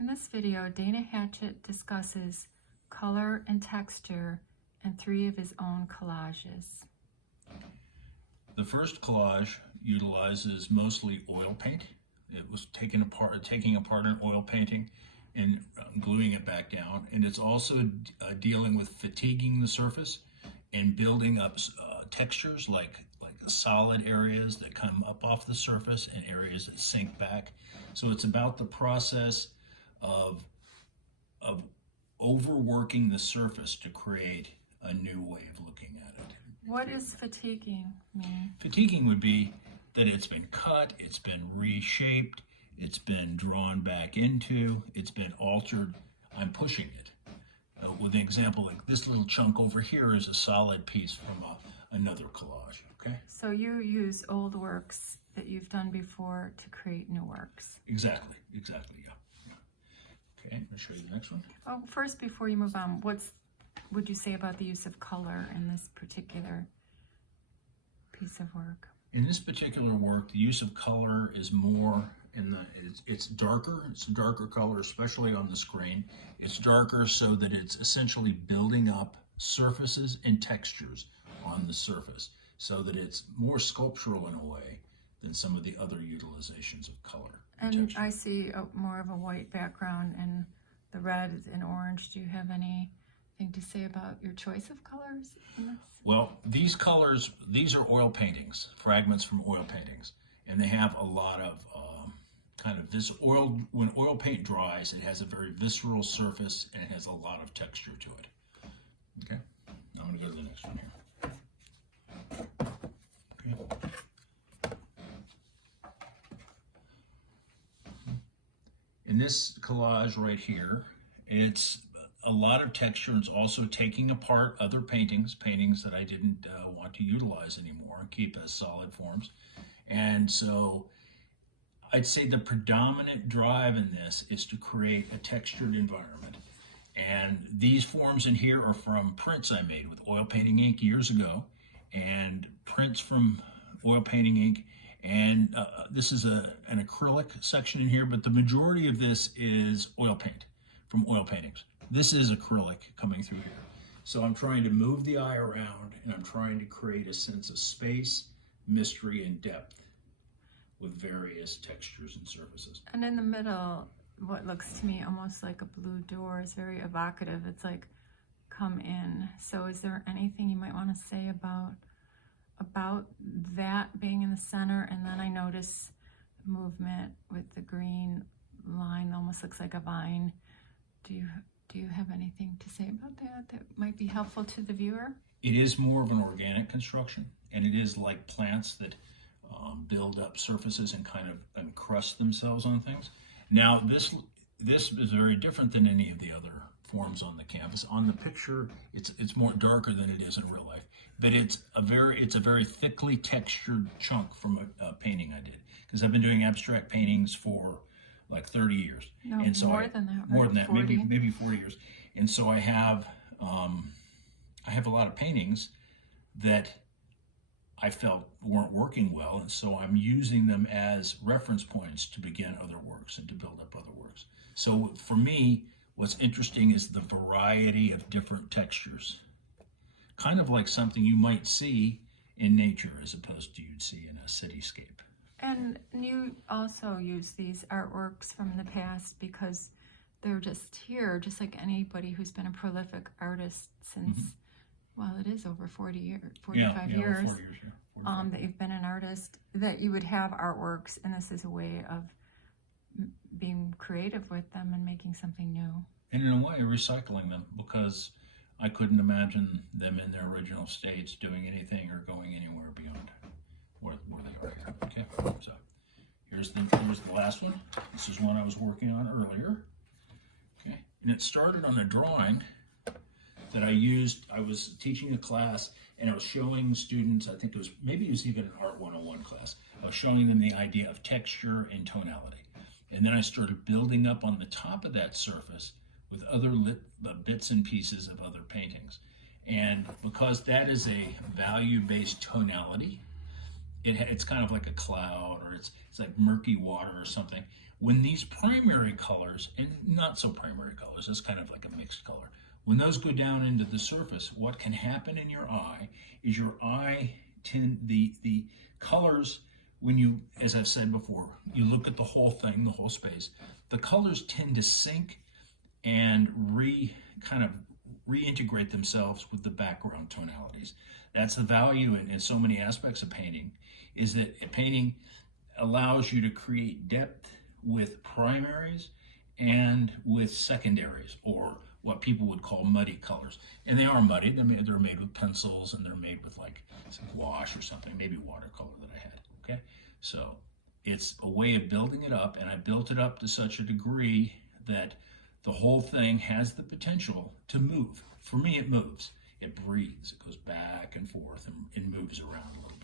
In this video, Dana Hatchett discusses color and texture in 3 of his own collages. The first collage utilizes mostly oil paint. It was taking apart an oil painting and gluing it back down. And it's also dealing with fatiguing the surface and building up textures like solid areas that come up off the surface and areas that sink back. So it's about the process of overworking the surface to create a new way of looking at it. What does fatiguing mean? Fatiguing would be that it's been cut, it's been reshaped, it's been drawn back into, it's been altered. I'm pushing it. With an example, like this little chunk over here is a solid piece from another collage, okay? So you use old works that you've done before to create new works. Exactly, yeah. Okay, I'm gonna show you the next one. Oh, first, before you move on, what would you say about the use of color in this particular piece of work? In this particular work, the use of color is more it's darker. It's a darker color, especially on the screen. It's darker so that it's essentially building up surfaces and textures on the surface, so that it's more sculptural in a way than some of the other utilizations of color. And texture. I see more of a white background and the red and orange. Do you have anything to say about your choice of colors in this? Well, these colors, these are oil paintings, fragments from oil paintings, and they have a lot of kind of this oil. When oil paint dries, it has a very visceral surface and it has a lot of texture to it. Okay, now I'm going to go to the next one here. Okay. In this collage right here, it's a lot of texture. It's also taking apart other paintings that I didn't want to utilize anymore and keep as solid forms. And so I'd say the predominant drive in this is to create a textured environment. And these forms in here are from prints I made with oil painting ink years ago, and prints from oil painting ink. And this is an acrylic section in here, but the majority of this is oil paint from oil paintings. This is acrylic coming through here. So I'm trying to move the eye around, and I'm trying to create a sense of space, mystery, and depth with various textures and surfaces. And in the middle, what looks to me almost like a blue door is very evocative. It's like, come in. So is there anything you might want to say about that being in the center? And then I notice movement with the green line, almost looks like a vine. Do you have anything to say about that might be helpful to the viewer? It is more of an organic construction, and it is like plants that build up surfaces and kind of encrust themselves on things. Now, this is very different than any of the other forms on the canvas. On the picture, it's more darker than it is in real life, but it's a very thickly textured chunk from a painting I did, because I've been doing abstract paintings for like 30 years. No, and so more than that. Right? More than that, 40. maybe 40 years. And so I have a lot of paintings that I felt weren't working well, and so I'm using them as reference points to begin other works and to build up other works. So for me, what's interesting is the variety of different textures, kind of like something you might see in nature as opposed to you'd see in a cityscape. And you also use these artworks from the past because they're just here, just like anybody who's been a prolific artist since, well, it is over 45 years. Over 40 years, yeah. That you've been an artist, that you would have artworks, and this is a way of being creative with them and making something new. And in a way, recycling them, because I couldn't imagine them in their original states doing anything or going anywhere beyond where they are here. Okay, so here's the last one. This is one I was working on earlier. Okay, and it started on a drawing that I used. I was teaching a class, and I was showing students, I think it was even an Art 101 class. I was showing them the idea of texture and tonality. And then I started building up on the top of that surface with other bits and pieces of other paintings. And because that is a value-based tonality, it's kind of like a cloud, or it's like murky water or something. When these primary colors, and not so primary colors, it's kind of like a mixed color, when those go down into the surface, what can happen in your eye is your eye the colors, when you, as I've said before, you look at the whole thing, the whole space, the colors tend to sink and kind of reintegrate themselves with the background tonalities. That's the value in so many aspects of painting, is that a painting allows you to create depth with primaries and with secondaries, or what people would call muddy colors. And they are muddy. They're made with pencils, and they're made with like some gouache or something, maybe watercolor that I had. Okay, so it's a way of building it up, and I built it up to such a degree that the whole thing has the potential to move. For me, it moves. It breathes. It goes back and forth and moves around a little